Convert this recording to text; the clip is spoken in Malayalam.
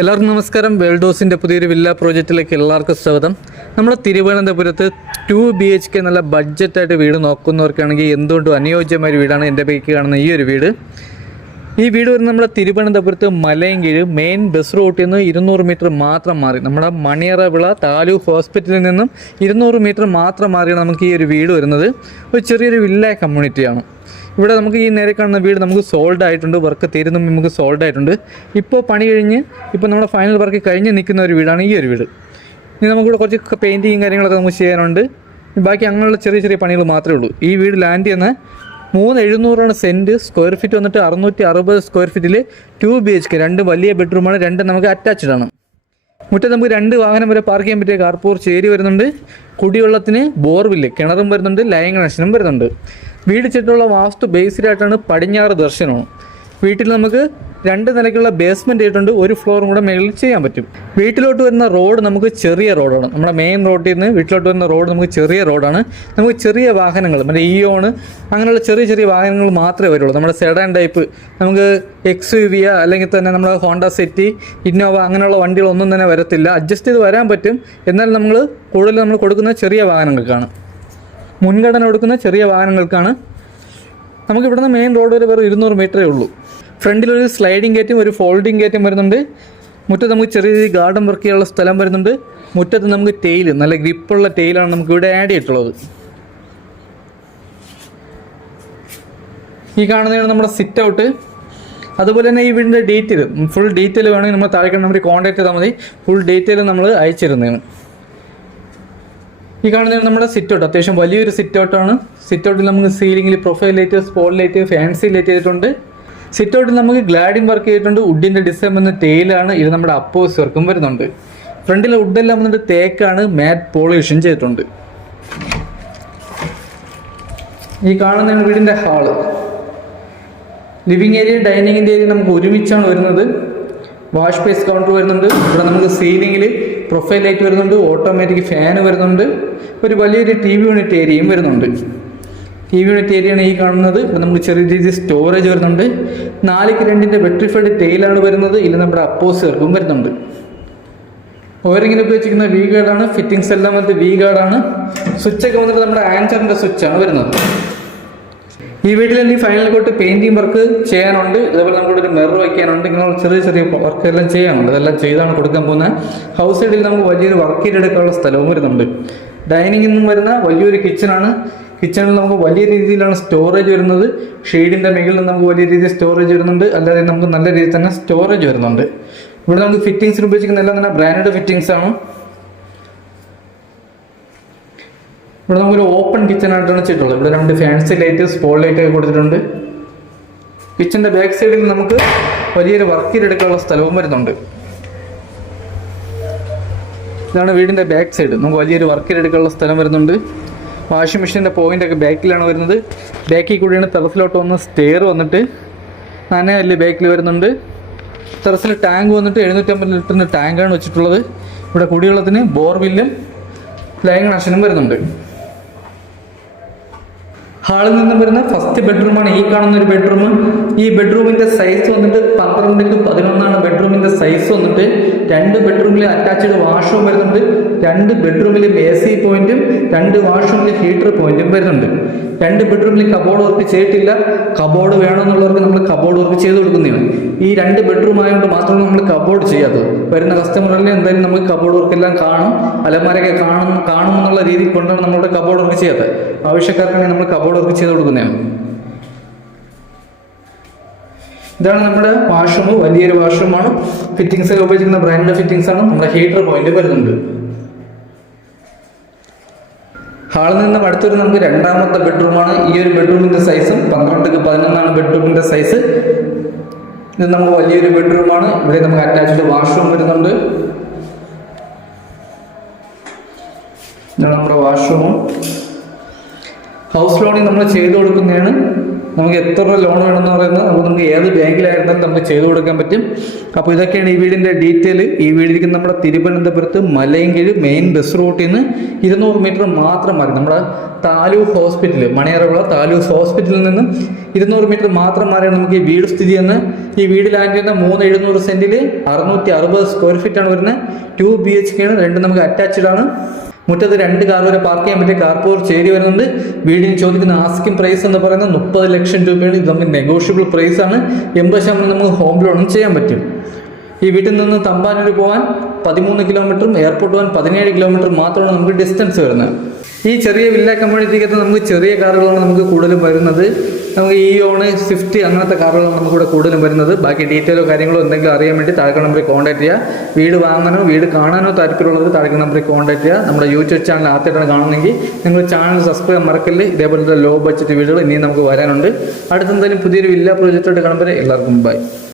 എല്ലാവർക്കും നമസ്കാരം. വേൾഡോസിൻ്റെ പുതിയൊരു വില്ല പ്രോജക്റ്റിലേക്ക് എല്ലാവർക്കും സ്വാഗതം. നമ്മൾ തിരുവനന്തപുരത്ത് 2 BHK നല്ല ബഡ്ജറ്റായിട്ട് വീട് നോക്കുന്നവർക്കാണെങ്കിൽ എന്തുകൊണ്ടും അനുയോജ്യമായ ഒരു വീടാണ് എൻ്റെ ബേക്ക് കാണുന്ന ഈ ഒരു വീട്. ഈ വീട് വരുന്നത് നമ്മുടെ തിരുവനന്തപുരത്ത് മലയൻകീഴ് മെയിൻ ബസ് റൂട്ടിൽ നിന്ന് 200 മീറ്റർ മാത്രം മാറി, നമ്മുടെ മണിയറവിള താലൂക്ക് ഹോസ്പിറ്റലിൽ നിന്നും 200 മീറ്റർ മാത്രം മാറിയാണ് നമുക്ക് ഈ ഒരു വീട് വരുന്നത്. ഒരു ചെറിയൊരു വില്ല കമ്മ്യൂണിറ്റിയാണ്. ഇവിടെ നമുക്ക് ഈ നേരെ കാണുന്ന വീട് നമുക്ക് സോൾഡ് ആയിട്ടുണ്ട്, വർക്ക് തീരുന്ന നമുക്ക് സോൾഡ് ആയിട്ടുണ്ട്. ഇപ്പോൾ പണി കഴിഞ്ഞ് ഇപ്പോൾ നമ്മുടെ ഫൈനൽ വർക്ക് കഴിഞ്ഞ് നിൽക്കുന്ന ഒരു വീടാണ് ഈ ഒരു വീട്. ഇനി നമുക്കിവിടെ കുറച്ച് പെയിൻറ്റിങ്ങും കാര്യങ്ങളൊക്കെ നമുക്ക് ചെയ്യാനുണ്ട്. ബാക്കി അങ്ങനെയുള്ള ചെറിയ ചെറിയ പണികൾ മാത്രമേ ഉള്ളൂ. ഈ വീട് ലാൻഡ് ചെയ്യുന്ന 3700 സെൻറ്റ്, സ്ക്വയർ ഫീറ്റ് വന്നിട്ട് 660 സ്ക്വയർ ഫീറ്റിൽ 2 BHK, 2 വലിയ ബെഡ്റൂമാണ്, 2 നമുക്ക് അറ്റാച്ച്ഡ് ആണ്. മുറ്റത്ത് നമുക്ക് 2 വാഹനം വരെ പാർക്ക് ചെയ്യാൻ പറ്റിയ കാർപോർ ചേരി വരുന്നുണ്ട്. കുടിവെള്ളത്തിന് ബോർവില്ല് കിണറും വരുന്നുണ്ട്, ലൈൻ കണക്ഷനും വരുന്നുണ്ട്. വീട് ചുറ്റുള്ള വാസ്തു ബേസ്ഡ് ആയിട്ടാണ് പടിഞ്ഞാറ് ദർശനമാണ്. വീട്ടിൽ നമുക്ക് 2 നിലയ്ക്കുള്ള ബേസ്മെൻറ്റ് ആയിട്ടുണ്ട്, ഒരു ഫ്ലോറും കൂടെ മേളിൽ ചെയ്യാൻ പറ്റും. വീട്ടിലോട്ട് വരുന്ന റോഡ് നമുക്ക് ചെറിയ റോഡാണ്. നമ്മുടെ മെയിൻ റോഡിൽ നിന്ന് വീട്ടിലോട്ട് വരുന്ന റോഡ് നമുക്ക് ചെറിയ റോഡാണ്. നമുക്ക് ചെറിയ വാഹനങ്ങൾ, മറ്റേ ഇയോണ് അങ്ങനെയുള്ള ചെറിയ ചെറിയ വാഹനങ്ങൾ മാത്രമേ വരുള്ളൂ. നമ്മുടെ സെഡാൻ ടൈപ്പ് നമുക്ക് XUV അല്ലെങ്കിൽ തന്നെ നമ്മുടെ ഹോണ്ട സിറ്റി, ഇന്നോവ അങ്ങനെയുള്ള വണ്ടികളൊന്നും തന്നെ വരത്തില്ല. അഡ്ജസ്റ്റ് ചെയ്ത് വരാൻ പറ്റും. എന്നാൽ നമ്മൾ കൊടുക്കുന്ന ചെറിയ വാഹനങ്ങൾക്കാണ് മുൻഗണന കൊടുക്കുന്ന ചെറിയ വാഹനങ്ങൾക്കാണ്. നമുക്ക് ഇവിടുന്ന് മെയിൻ റോഡ് വരെ വേറെ 200 മീറ്ററേ ഉള്ളൂ. ഫ്രണ്ടിലൊരു സ്ലൈഡിങ് ഗേറ്റും ഒരു ഫോൾഡിങ് ഗേറ്റും വരുന്നുണ്ട്. മുറ്റത്ത് നമുക്ക് ചെറിയ ചെറിയ ഗാർഡൻ വർക്ക് ചെയ്യാനുള്ള സ്ഥലം വരുന്നുണ്ട്. മുറ്റത്ത് നമുക്ക് ടെയിൽ, നല്ല ഗ്രിപ്പുള്ള ടെയിലാണ് നമുക്ക് ഇവിടെ ആഡ് ചെയ്തിട്ടുള്ളത്. ഈ കാണുന്നതാണ് നമ്മുടെ സിറ്റ് ഔട്ട്. അതുപോലെ തന്നെ ഈ വീടിൻ്റെ ഫുൾ ഡീറ്റെയിൽ വേണമെങ്കിൽ നമ്മൾ താഴെ നമ്പറിൽ കോൺടാക്ട് ചെയ്താൽ മതി. ഫുൾ ഡീറ്റെയിൽ നമ്മൾ അയച്ചിരുന്നതാണ്. ഈ കാണുന്നത് നമ്മുടെ സിറ്റ് ഔട്ട്, അത്യാവശ്യം വലിയൊരു സിറ്റ് ഔട്ടാണ്. സിറ്റ് ഔട്ടിൽ നമുക്ക് സീലിംഗിൽ profile light, spot light, fancy light ചെയ്തിട്ടുണ്ട്. സിറ്റ് ഔട്ടിൽ നമുക്ക് ഗ്ലാഡിംഗ് വർക്ക് ചെയ്തിട്ടുണ്ട്. വുഡിൻ്റെ ഡിസൈൻ വന്ന ടെയിലാണ്. ഇത് നമ്മുടെ അപ്പോസ് വർക്കും വരുന്നുണ്ട്. ഫ്രണ്ടിലെ വുഡെല്ലാം വന്നിട്ട് തേക്കാണ്, മാറ്റ് പോളിഷും ചെയ്തിട്ടുണ്ട്. ഈ കാണുന്നതാണ് വീടിൻ്റെ ഹാള്. ലിവിങ് ഏരിയ ഡൈനിങ്ങിൻ്റെ ഏരിയ നമുക്ക് ഒരുമിച്ചാണ് വരുന്നത്. വാഷ് ബേസ് കൗണ്ടർ വരുന്നുണ്ട്. ഇവിടെ നമുക്ക് സീലിംഗിൽ പ്രൊഫൈൽ ലൈറ്റ് വരുന്നുണ്ട്, ഓട്ടോമാറ്റിക് ഫാൻ വരുന്നുണ്ട്. ഒരു വലിയൊരു TV യൂണിറ്റ് ഏരിയയും വരുന്നുണ്ട്. TV യൂണിറ്റ് ഏരിയയാണ് ഈ കാണുന്നത്. ഇവിടെ നമുക്ക് ചെറിയ രീതിയിൽ സ്റ്റോറേജ് വരുന്നുണ്ട്. 4x2 വെട്രിഫൈഡ് ടെയിലാണ് വരുന്നത്. ഇതിൽ നമ്മുടെ അപ്പോസ് വർക്കും വരുന്നുണ്ട്. ഓരിങ്ങനെ ഉപയോഗിച്ചിരിക്കുന്ന V ഗാർഡാണ്. ഫിറ്റിംഗ്സ് എല്ലാം വന്നിട്ട് V ഗാർഡാണ്. സ്വിച്ചൊക്കെ വന്നിട്ട് നമ്മുടെ ആൻസറിൻ്റെ സ്വിച്ചാണ് വരുന്നത്. ഈ വീട്ടിൽ ഇനി ഫൈനൽ കോട്ട് പെയിന്റിങ് വർക്ക് ചെയ്യാനുണ്ട്. അതേപോലെ നമുക്കിവിടെ ഒരു മിറർ വയ്ക്കാനുണ്ട്. ഇങ്ങനെയുള്ള ചെറിയ ചെറിയ വർക്ക് എല്ലാം ചെയ്യാനുണ്ട്. അതെല്ലാം ചെയ്താണ് കൊടുക്കാൻ പോകുന്നത്. ഹൗസ് സൈഡിൽ നമുക്ക് വലിയൊരു വർക്ക് ചെയ്തെടുക്കാനുള്ള സ്ഥലവും വരുന്നുണ്ട്. ഡൈനിങ്ങിൽ നിന്നും വരുന്ന വലിയൊരു കിച്ചണാണ്. കിച്ചണിൽ നമുക്ക് വലിയ രീതിയിലാണ് സ്റ്റോറേജ് വരുന്നത്. ഷെയ്ഡിൻ്റെ മുകളിൽ നമുക്ക് വലിയ രീതിയിൽ സ്റ്റോറേജ് വരുന്നുണ്ട്. അല്ലാതെ നമുക്ക് നല്ല രീതിയിൽ തന്നെ സ്റ്റോറേജ് വരുന്നുണ്ട്. ഇവിടെ നമുക്ക് ഫിറ്റിംഗ്സിന് ഉപയോഗിക്കുന്ന എല്ലാം തന്നെ ബ്രാൻഡഡ് ഫിറ്റിംഗ്സ് ആണ്. ഇവിടെ നമുക്കൊരു ഓപ്പൺ കിച്ചൺ ആയിട്ടാണ് ചെയ്തിട്ടുള്ളത്. ഇവിടെ 2 ഫാൻസി ലൈറ്റ്, സ്പോട്ട് ലൈറ്റ് ഒക്കെ കൊടുത്തിട്ടുണ്ട്. കിച്ചൻ്റെ ബാക്ക് സൈഡിൽ നമുക്ക് വലിയൊരു വർക്ക് ചെയ്തെടുക്കാനുള്ള സ്ഥലവും വരുന്നുണ്ട്. ഇതാണ് വീടിൻ്റെ ബാക്ക് സൈഡ്. നമുക്ക് വലിയൊരു വർക്ക് ചെയ്തെടുക്കാനുള്ള സ്ഥലം വരുന്നുണ്ട്. വാഷിംഗ് മെഷീൻ്റെ പോയിൻ്റൊക്കെ ബാക്കിലാണ് വരുന്നത്. ബാക്കിൽ കൂടിയാണ് ടെറസിലോട്ട് വന്ന സ്റ്റെയർ വന്നിട്ട് 9 ബാക്കിൽ വരുന്നുണ്ട്. ടെറസിൽ ടാങ്ക് വന്നിട്ട് 750 ലിറ്ററിൻ്റെ ടാങ്കാണ് വെച്ചിട്ടുള്ളത്. ഇവിടെ കുടിവെള്ളത്തിന് ബോർവില്ലും ലൈൻ കണക്ഷനും വരുന്നുണ്ട്. ഹാളിൽ നിന്നും വരുന്ന ഫസ്റ്റ് ബെഡ്റൂമാണ് ഈ കാണുന്ന ഒരു ബെഡ്റൂം. ഈ ബെഡ്റൂമിന്റെ സൈസ് വന്നിട്ട് 12x11 ബെഡ്റൂമിന്റെ സൈസ് വന്നിട്ട്. 2 ബെഡ്റൂമിൽ അറ്റാച്ച്ഡ് വാഷ്റൂം വരുന്നുണ്ട്. 2 ബെഡ്റൂമിലും AC പോയിന്റും 2 വാഷ്റൂമിൽ ഹീറ്റർ പോയിന്റും വരുന്നുണ്ട്. 2 ബെഡ്റൂമിൽ കബോർഡ് വർക്ക് ചെയ്തിട്ടില്ല. കബോർഡ് വേണമെന്നുള്ളവർക്ക് നമ്മൾ കബോർഡ് വർക്ക് ചെയ്ത് കൊടുക്കുന്നതാണ്. ഈ 2 ബെഡ്റൂം ആയതുകൊണ്ട് മാത്രമേ നമ്മൾ കബോർഡ് ചെയ്യാത്തത്. വരുന്ന കസ്റ്റമറിൽ എന്തായാലും നമുക്ക് കബോർഡ് വർക്ക് എല്ലാം കാണും, അലമാരൊക്കെ കാണുമെന്നുള്ള രീതിയിൽ കൊണ്ടാണ് നമ്മളുടെ കബോർഡ് വർക്ക് ചെയ്യാത്തത്. ആവശ്യക്കാർക്കാണെങ്കിൽ നമ്മൾ കബോർഡ് വർക്ക് ചെയ്ത് കൊടുക്കുന്നതാണ്. ഇതാണ് നമ്മുടെ വാഷ്റൂം. വലിയൊരു വാഷ്റൂമാണ്. ഫിറ്റിംഗ്സ് ഒക്കെ ഉപയോഗിക്കുന്ന ബ്രാൻഡ് ഫിറ്റിംഗ്സ് ആണ്. നമ്മുടെ ഹീറ്റർ പോയിന്റ് വരുന്നുണ്ട്. ഹാളിൽ നിന്നും അടുത്തൊരു നമുക്ക് 2ാമത്തെ ബെഡ്റൂമാണ്. ഈ ഒരു ബെഡ്റൂമിന്റെ സൈസും 12x11 ബെഡ്റൂമിന്റെ സൈസ്. ഇത് നമുക്ക് വലിയൊരു ബെഡ്റൂമാണ്. ഇവിടെ നമുക്ക് അറ്റാച്ച്ഡ് വാഷ്റൂം വരുന്നുണ്ട്. ഇതാണ് നമ്മുടെ വാഷ്റൂമും. ഹൗസ് ലോണിൽ നമ്മൾ ചെയ്തു കൊടുക്കുന്നതാണ്. നമുക്ക് എത്ര രൂപ ലോൺ വേണമെന്ന് പറയുന്നത് നമുക്ക് ഏത് ബാങ്കിലായിരുന്നാലും നമുക്ക് ചെയ്തു കൊടുക്കാൻ പറ്റും. അപ്പോൾ ഇതൊക്കെയാണ് ഈ വീടിൻ്റെ ഡീറ്റെയിൽ. ഈ വീടിരിക്കുന്ന നമ്മുടെ തിരുവനന്തപുരത്ത് മലയൻകീഴ് മെയിൻ ബസ് റൂട്ടിൽ നിന്ന് 200 മീറ്റർ മാത്രം മാറി നമ്മുടെ താലൂക്ക് ഹോസ്പിറ്റൽ, മണിയറവിള താലൂക്ക് ഹോസ്പിറ്റലിൽ നിന്ന് 200 മീറ്റർ മാത്രം മാറിയാണ് നമുക്ക് ഈ വീട് സ്ഥിതി ചെയ്യുന്നത്. ഈ വീട് ലാൻഡ് ചെയ്യുന്ന 3,700 സെന്റിൽ 660 സ്ക്വയർ ഫീറ്റ് ആണ് വരുന്നത്. 2 BHK ആണ്. രണ്ടും നമുക്ക് അറ്റാച്ച്ഡ് ആണ്. മുറ്റത്ത് 2 കാർ വരെ പാർക്ക് ചെയ്യാൻ പറ്റിയ കാർപോർ ചേരി വരുന്നുണ്ട്. വീടിന് ചോദിക്കുന്ന ആസ്കിംഗ് പ്രൈസ് എന്ന് പറയുന്നത് 30 ലക്ഷം രൂപയാണ്. ഇത് നമുക്ക് നെഗോഷ്യബിൾ പ്രൈസ് ആണ്. 80% നമുക്ക് ഹോം ലോണും ചെയ്യാൻ പറ്റും. ഈ വീട്ടിൽ നിന്ന് തമ്പാനൂർ പോകാൻ 13 കിലോമീറ്ററും എയർപോർട്ട് പോകാൻ 17 കിലോമീറ്റർ മാത്രമാണ് നമുക്ക് ഡിസ്റ്റൻസ് വരുന്നത്. ഈ ചെറിയ വില്ല കമ്മ്യൂണിറ്റിക്കകത്ത് നമുക്ക് ചെറിയ കാറുകളാണ് നമുക്ക് കൂടുതലും വരുന്നത്. നമുക്ക് ഇയോൺ, സ്വിഫ്റ്റ് അങ്ങനത്തെ കാറുകളാണ് നമുക്ക് ഇവിടെ കൂടുതലും വരുന്നത്. ബാക്കി ഡീറ്റെയിലോ കാര്യങ്ങളോ എന്തെങ്കിലും അറിയാൻ വേണ്ടി താഴെ നമ്പറിൽ കോൺടാക്ട് ചെയ്യുക. വീട് വാങ്ങാനോ വീട് കാണാനോ താല്പര്യമുള്ളവർ താഴെ നമ്പറിൽ കോൺടാക്ട് ചെയ്യുക. നമ്മുടെ യൂട്യൂബ് ചാനൽ ആദ്യമായിട്ടാണ് കാണുന്നെങ്കിൽ നിങ്ങൾ ചാനൽ സബ്സ്ക്രൈബ് മറക്കല്ലേ. ഇതേപോലത്തെ ലോ ബഡ്ജറ്റ് വീടുകൾ ഇനിയും നമുക്ക് വരാനുണ്ട്. അടുത്തെന്തായാലും പുതിയൊരു വില്ല പ്രോജക്റ്റായിട്ട് കാണുമ്പോൾ എല്ലാവർക്കും ബൈ.